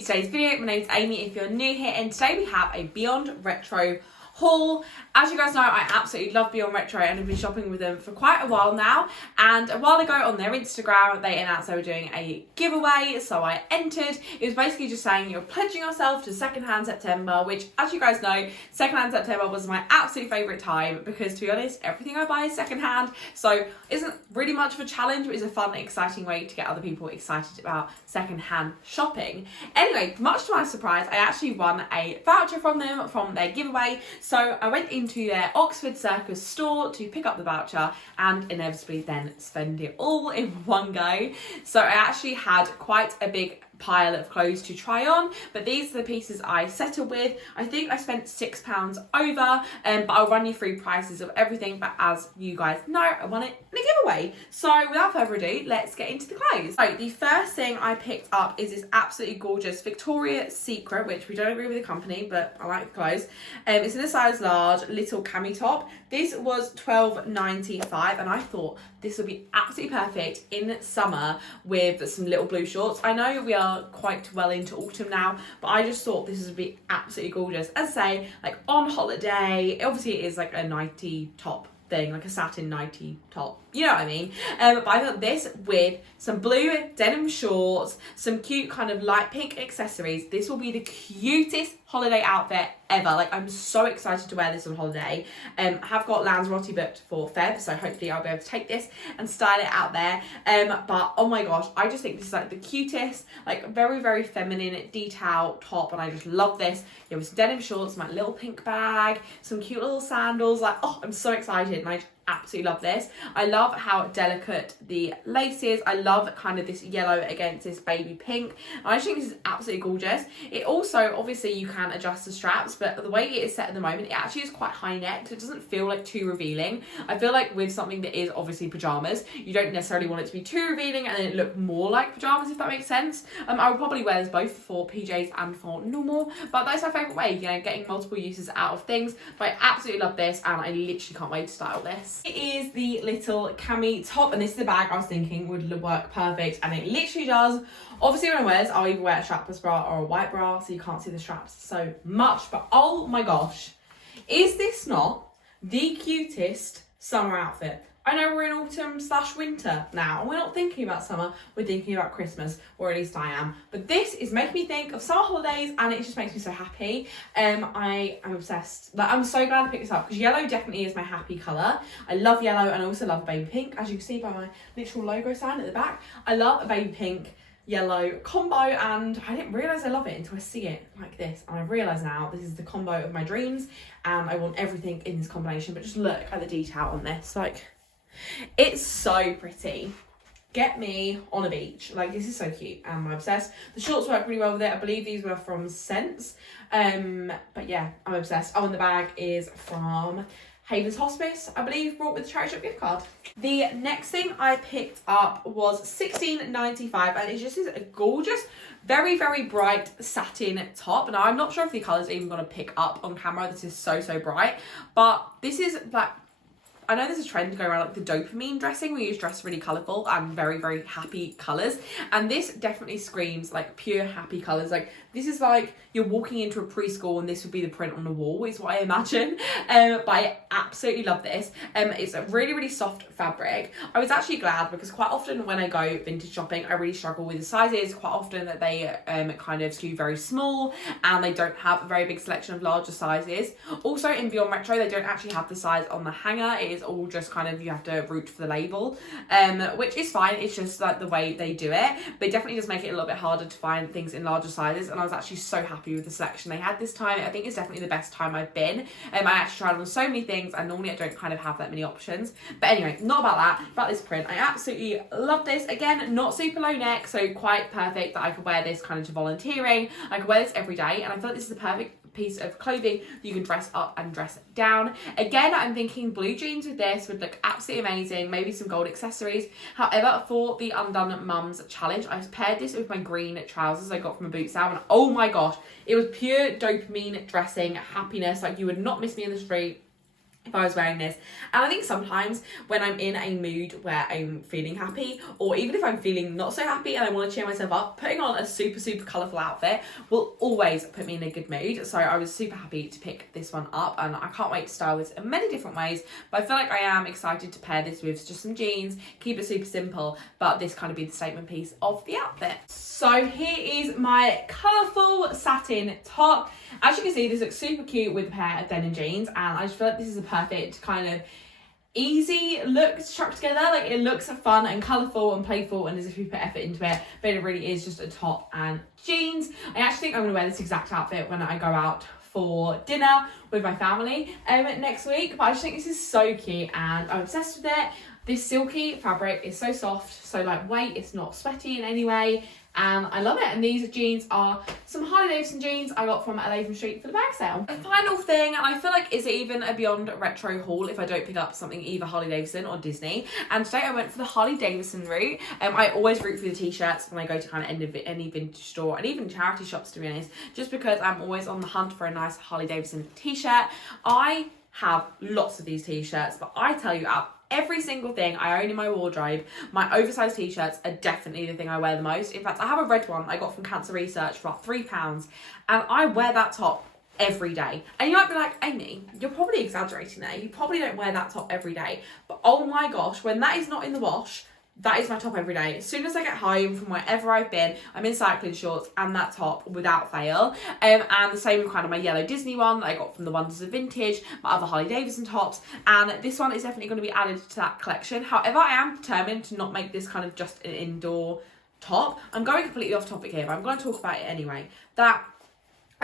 to today's video. My name's Amy if you're new here, and today we have a Beyond Retro haul. As you guys know, I absolutely love Beyond Retro and I've been shopping with them for quite a while now, and a while ago on their Instagram they announced they were doing a giveaway, so I entered. It was basically just saying you're pledging yourself to Secondhand September, which, as you guys know, Secondhand September was my absolute favourite time because, to be honest, everything I buy is secondhand, so it isn't really much of a challenge, but it's a fun, exciting way to get other people excited about secondhand shopping. Anyway, much to my surprise, I actually won a voucher from them from their giveaway. So I went into their Oxford Circus store to pick up the voucher and inevitably then spend it all in one go. So I actually had quite a big pile of clothes to try on, but these are the pieces I settled with. I think I spent £6 over, but I'll run you through prices of everything. But as you guys know, I won it in a giveaway. So without further ado, let's get into the clothes. So the first thing I picked up is this absolutely gorgeous Victoria's Secret, which we don't agree with the company, but I like the clothes. It's in a size large, little cami top. This was £12.95, and I thought this would be absolutely perfect in summer with some little blue shorts. I know we are quite well into autumn now, but I just thought this would be absolutely gorgeous. As I say, like on holiday, obviously it is like a nighty top thing, like a satin nighty top, you know what I mean? But I thought this with some blue denim shorts, some cute kind of light pink accessories, this will be the cutest holiday outfit ever. Like, I'm so excited to wear this on holiday. I have got Lanzarote booked for Feb, so hopefully I'll be able to take this and style it out there. But oh my gosh, I just think this is like the cutest, like very, very feminine detail top, and I just love this. Yeah, with some denim shorts, my little pink bag, some cute little sandals. Like, oh, I'm so excited, and I absolutely love this. I love how delicate the lace is. I love kind of this yellow against this baby pink. I just think this is absolutely gorgeous. It also, obviously you can adjust the straps, but the way it is set at the moment, it actually is quite high neck, so it doesn't feel like too revealing. I feel like with something that is obviously pajamas, you don't necessarily want it to be too revealing and then it look more like pajamas, if that makes sense. I would probably wear this both for PJs and for normal, but that's my favourite way, you know, getting multiple uses out of things. But I absolutely love this, and I literally can't wait to style this. It is the little cami top, and this is the bag I was thinking would work perfect, and it literally does. Obviously when I wear this, I'll either wear a strapless bra or a white bra, so you can't see the straps so much, but oh my gosh, is this not the cutest summer outfit? I know we're in autumn/winter now, and we're not thinking about summer, we're thinking about Christmas, or at least I am. But this is making me think of summer holidays, and it just makes me so happy. I am obsessed. Like, I'm so glad I picked this up, because yellow definitely is my happy colour. I love yellow, and I also love baby pink, as you can see by my literal logo sign at the back. I love a baby pink yellow combo, and I didn't realise I love it until I see it like this, and I realise now this is the combo of my dreams, and I want everything in this combination. But just look at the detail on this, like, it's so pretty. Get me on a beach. Like, this is so cute, and I'm obsessed. The shorts work really well with it. I believe these were from Sense. But yeah, I'm obsessed. Oh, and the bag is from Haven's Hospice, I believe, brought with the charity shop gift card. The next thing I picked up was £16.95, and it's just this gorgeous, very, very bright satin top. Now, I'm not sure if the colour's even going to pick up on camera. This is so, so bright. But this is like, I know there's a trend to go around like the dopamine dressing, where you just dress really colourful and very, very happy colours. And this definitely screams like pure happy colours. Like, this is like you're walking into a preschool and this would be the print on the wall, is what I imagine. But I absolutely love this. It's a really, really soft fabric. I was actually glad, because quite often when I go vintage shopping, I really struggle with the sizes. Quite often that they kind of skew very small, and they don't have a very big selection of larger sizes. Also in Beyond Retro, they don't actually have the size on the hanger. It is all just kind of, you have to root for the label, which is fine. It's just like the way they do it, but it definitely does make it a little bit harder to find things in larger sizes. And I was actually so happy with the selection they had this time. I think it's definitely the best time I've been. I actually tried on so many things, and normally I don't kind of have that many options. But anyway, not about that, about this print. I absolutely love this. Again, not super low neck, so quite perfect that I could wear this kind of to volunteering. I could wear this every day, and I thought this is the perfect piece of clothing you can dress up and dress down. Again, I'm thinking blue jeans with this would look absolutely amazing, maybe some gold accessories. However, for the Undone Mums challenge, I paired this with my green trousers I got from a boot sale, and oh my gosh, it was pure dopamine dressing happiness. Like, you would not miss me in the street. if I was wearing this. And I think sometimes when I'm in a mood where I'm feeling happy, or even if I'm feeling not so happy and I want to cheer myself up, putting on a super colourful outfit will always put me in a good mood. So I was super happy to pick this one up, and I can't wait to style this in many different ways. But I feel like I am excited to pair this with just some jeans, keep it super simple, but this kind of be the statement piece of the outfit. So here is my colourful satin top. As you can see, this looks super cute with a pair of denim jeans, and I just feel like this is a perfect kind of easy look struck together. Like, it looks fun and colourful and playful and as if you put effort into it, but it really is just a top and jeans. I actually think I'm going to wear this exact outfit when I go out for dinner with my family next week, but I just think this is so cute and I'm obsessed with it. This silky fabric is so soft, so lightweight, it's not sweaty in any way, and I love it. And these jeans are some Harley Davidson jeans I got from Latham Street for the bag sale. The final thing, and I feel like is it even a Beyond Retro haul if I don't pick up something either Harley Davidson or Disney, and today I went for the Harley Davidson route. I always root for the t-shirts when I go to kind of any vintage store and even charity shops, to be honest, just because I'm always on the hunt for a nice Harley Davidson t-shirt. I have lots of these t-shirts, but I tell you, out every single thing I own in my wardrobe, my oversized t-shirts are definitely the thing I wear the most. In fact, I have a red one I got from Cancer Research for about £3, and I wear that top every day. And you might be like, Amy, you're probably exaggerating there. You probably don't wear that top every day. But oh my gosh, when that is not in the wash, that is my top every day. As soon as I get home from wherever I've been, I'm in cycling shorts and that top without fail. And the same with kind of my yellow Disney one that I got from the Wonders of Vintage, my other Harley Davidson tops, and this one is definitely going to be added to that collection. However, I am determined to not make this kind of just an indoor top. I'm going completely off topic here, but I'm going to talk about it anyway.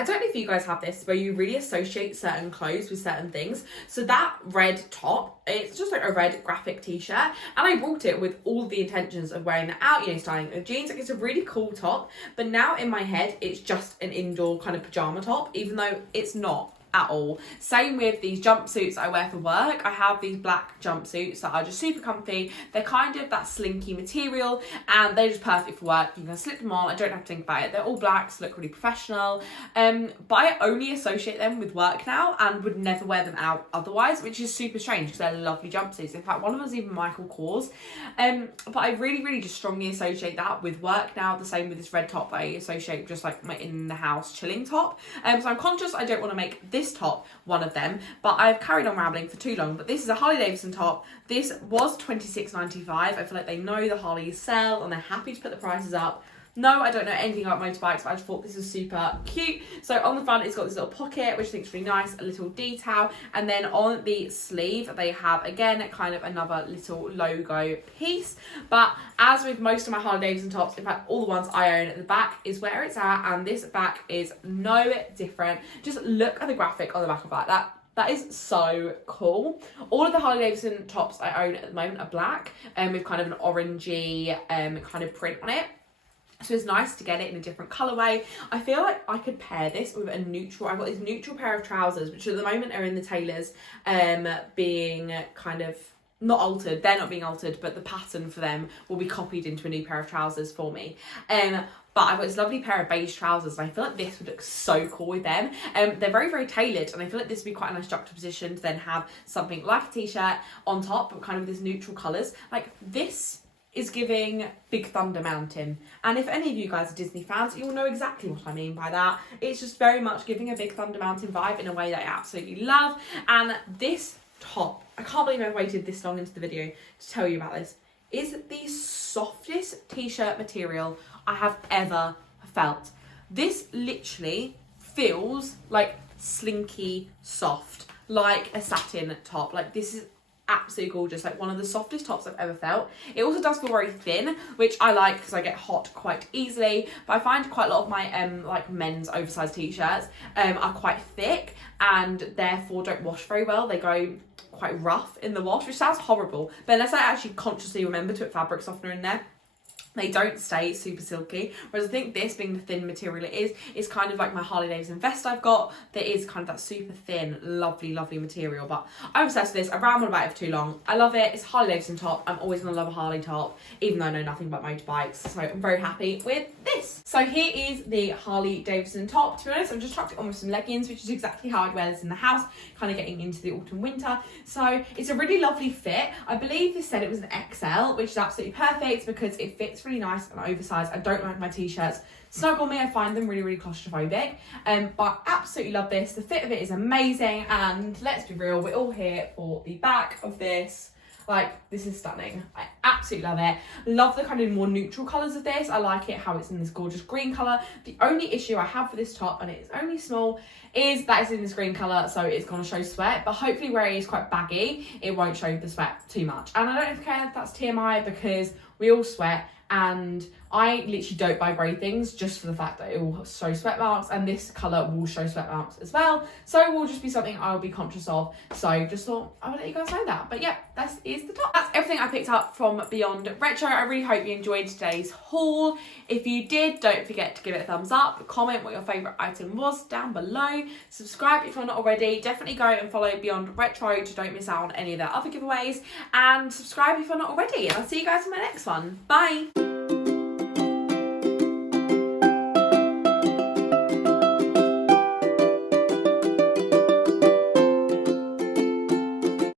I don't know if you guys have this, where you really associate certain clothes with certain things. So that red top, it's just like a red graphic t-shirt, and I bought it with all the intentions of wearing that out, you know, styling it with jeans. Like, it's a really cool top, but now in my head, it's just an indoor kind of pajama top, even though it's not at all. Same with these jumpsuits I wear for work. I have these black jumpsuits that are just super comfy. They're kind of that slinky material and they're just perfect for work. You can slip them on, I don't have to think about it. They're all black, so look really professional. But I only associate them with work now and would never wear them out otherwise, which is super strange because they're lovely jumpsuits. In fact, one of them is even Michael Kors. But I really just strongly associate that with work now. The same with this red top that I associate just like my in the house chilling top. So I'm conscious I don't want to make this top one of them, but I've carried on rambling for too long. But this is a Harley Davidson top. This was £26.95. I feel like they know the Harleys sell and they're happy to put the prices up. No, I don't know anything about motorbikes, but I just thought this is super cute. So on the front, it's got this little pocket, which I think is really nice, a little detail. And then on the sleeve, they have, again, kind of another little logo piece. But as with most of my Harley Davidson tops, in fact, all the ones I own, the back is where it's at. And this back is no different. Just look at the graphic on the back of that. That is so cool. All of the Harley Davidson tops I own at the moment are black, with kind of an orangey kind of print on it. So it's nice to get it in a different colourway. I feel like I could pair this with a neutral. I've got this neutral pair of trousers, which at the moment are in the tailors, being kind of not altered. They're not being altered, but the pattern for them will be copied into a new pair of trousers for me. But I've got this lovely pair of beige trousers, and I feel like this would look so cool with them. They're very tailored, and I feel like this would be quite a nice juxtaposition to then have something like a t-shirt on top, but kind of with this neutral colours. Like, this is giving Big Thunder Mountain. And if any of you guys are Disney fans, you'll know exactly what I mean by that. It's just very much giving a Big Thunder Mountain vibe in a way that I absolutely love. And this top, I can't believe I've waited this long into the video to tell you about this, is the softest t-shirt material I have ever felt. This literally feels like slinky soft, like a satin top. Like, this is absolutely gorgeous, like one of the softest tops I've ever felt. It also does feel very thin, which I like because I get hot quite easily, but I find quite a lot of my like men's oversized t-shirts are quite thick and therefore don't wash very well. They go quite rough in the wash, which sounds horrible, but unless I actually consciously remember to put fabric softener in there, They don't stay super silky, whereas I think this, being the thin material it is kind of like my Harley Davidson vest I've got, that is kind of that super thin, lovely, lovely material. But I'm obsessed with this. I rambled about it for too long. I love it. It's a Harley Davidson top. I'm always going to love a Harley top, even though I know nothing about motorbikes. So I'm very happy with this. So here is the Harley Davidson top. To be honest, I've just chucked it on with some leggings, which is exactly how I'd wear this in the house, kind of getting into the autumn winter. So it's a really lovely fit. I believe they said it was an XL, which is absolutely perfect because it fits really nice and oversized. I don't like my t-shirts snug on me. I find them really, really claustrophobic. But I absolutely love this. The fit of it is amazing, and let's be real, we're all here for the back of this. Like, this is stunning. I absolutely love it. Love the kind of more neutral colours of this. I like it how it's in this gorgeous green colour. The only issue I have with this top, and it's only small, is that it's in this green colour, so it's going to show sweat. But hopefully where it is quite baggy, it won't show the sweat too much. And I don't care if that's TMI, because we all sweat, and I literally don't buy grey things just for the fact that it will show sweat marks, and this colour will show sweat marks as well. So it will just be something I'll be conscious of. So just thought I would let you guys know that. But yeah, that is the top. That's everything I picked up from Beyond Retro. I really hope you enjoyed today's haul. If you did, don't forget to give it a thumbs up, comment what your favourite item was down below, subscribe if you're not already, definitely go and follow Beyond Retro to don't miss out on any of their other giveaways, and subscribe if you're not already, and I'll see you guys in my next one. Bye!